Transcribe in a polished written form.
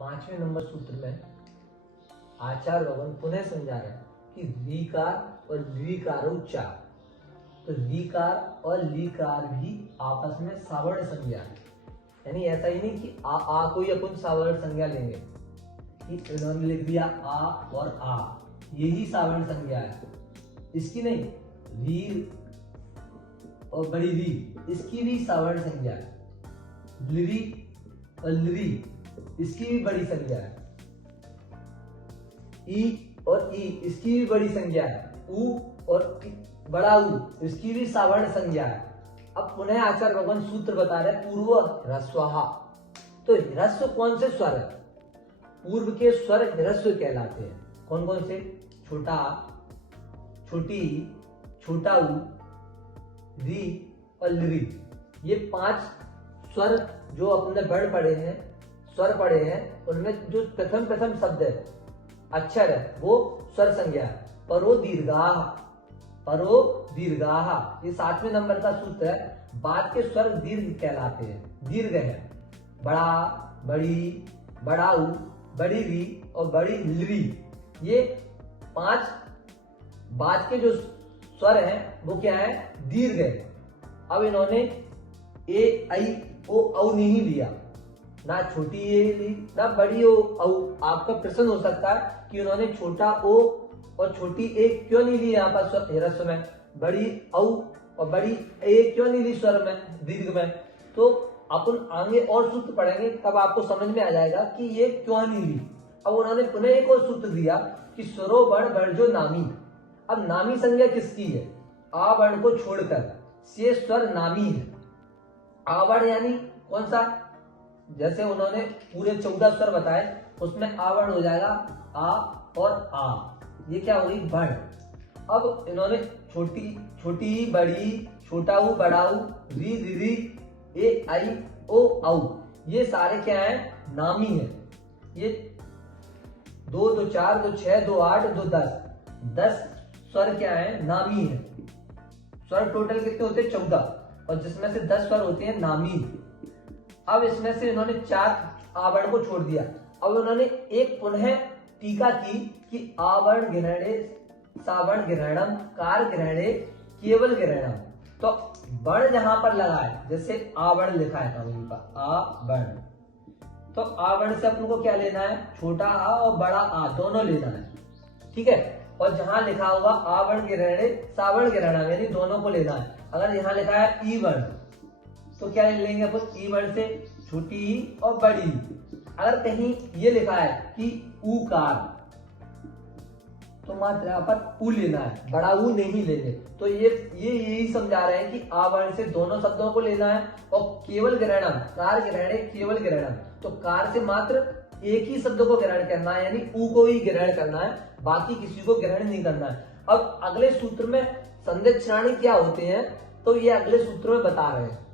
5वें नंबर सूत्र में आचार्य भगवान पुनः समझा रहे हैं कि रीकार और द्विकारोच्चार, तो रीकार और लीकार भी आपस में सावर्ण संज्ञा है। यानी ऐसा ही नहीं कि आ कोई अपन सावर्ण संज्ञा लेंगे कि इन्होंने लिख दिया आ और आ, यही सावर्ण संज्ञा है, इसकी नहीं। री और बड़ी री, इसकी भी सावर्ण संज्ञा है। लिरी और लिरी, इसकी भी बड़ी संज्ञा है। ई और ई, इसकी भी बड़ी संज्ञा है। ऊ और बड़ा ऊ, इसकी भी सावर्ण संज्ञा है। अब पुनः आचार्य भगवान सूत्र बता रहे पूर्व ह्रस्वहा। तो ह्रस्व कौन से स्वर है? पूर्व के स्वर ह्रस्व कहलाते हैं। कौन कौन से? छोटा, छोटी, छोटा ऊ, री और लिरी। ये 5 स्वर जो अपने वर्ण पढ़े हैं, स्वर पढ़े हैं, उनमें जो प्रथम शब्द है, अक्षर है, वो स्वर संज्ञा है। परो दीर्घाः, परो दीर्घाः, ये 7वें नंबर का सूत्र है। बाद के स्वर दीर्घ कहलाते हैं, दीर्घ है। बड़ा, बड़ी, बड़ाऊ, बड़ी री और बड़ी लिरी, ये 5 बाद के जो स्वर हैं वो क्या है? दीर्घ है। अब इन्होंने ए, आई, ओ, औ नहीं लिया, ना छोटी ए ली ना बड़ी ओ, औ। आपका प्रश्न हो सकता है कि उन्होंने छोटा ओ और छोटी ए क्यों नहीं ली यहाँ पर ह्रस्व में, बड़ी औ और बड़ी ए क्यों नहीं ली स्वर में, दीर्घ में? तो अपन आगे और सूत्र पढ़ेंगे तब आपको समझ में आ जाएगा कि ये क्यों नहीं ली। अब उन्होंने पुनः एक और सूत्र दिया कि स्वरो वर्ण वर्जो नामी। अब नामी संज्ञा किसकी है? आ वर्ण को छोड़कर से स्वर नामी है। आ वर्ण यानी कौन सा? जैसे उन्होंने पूरे 14 स्वर बताए, उसमें आ वर्ण हो जाएगा आ और आ, ये क्या हो गई? वर्ण। अब इन्होंने छोटी, छोटी, बड़ी, छोटाऊ, बड़ाऊ, री, री, ए, आई, ओ, औ, ये सारे क्या है? नामी है। ये 2, 2, 4, 2, 6, 2, 8, 2, 10 स्वर क्या है? नामी है। स्वर टोटल कितने होते हैं? 14, और जिसमें से 10 स्वर होते हैं नामी। अब इसमें से इन्होंने 4 आवरण को छोड़ दिया। अब उन्होंने एक पुनः टीका की कि आवरण ग्रहणे, सावर्ण ग्रहणम, कार ग्रहणे, केवल ग्रहणम। तो वर्ण जहां पर लगा है, जैसे आवरण लिखा है वहीं पर आवरण, तो आवरण से अपन को क्या लेना है? छोटा आ और बड़ा आ दोनों लेना है, ठीक है। और जहां लिखा होगा आवर्ण ग्रहणे, सावर्ण ग्रहणम, यानी दोनों को लेना है। अगर यहाँ लिखा है ई वर्ण, तो क्या लेंगे अपन? ई वर्ण से छोटी ई और बड़ी ई। अगर कहीं ये लिखा है कि ऊकार, तो मात्र यहाँ पर ऊ लेना है, बड़ा ऊ नहीं लेंगे। तो ये यही समझा रहे हैं कि आ वर्ण से दोनों शब्दों को लेना है। और केवल ग्रहणम, कार ग्रहणे, केवल ग्रहणम, तो कार से मात्र एक ही शब्द को ग्रहण करना है, यानी ऊ को ही ग्रहण करना है, बाकी किसी को ग्रहण नहीं करना है। अब अगले सूत्र में संधिक्षराणि क्या होते हैं, तो ये अगले सूत्र में बता रहे हैं।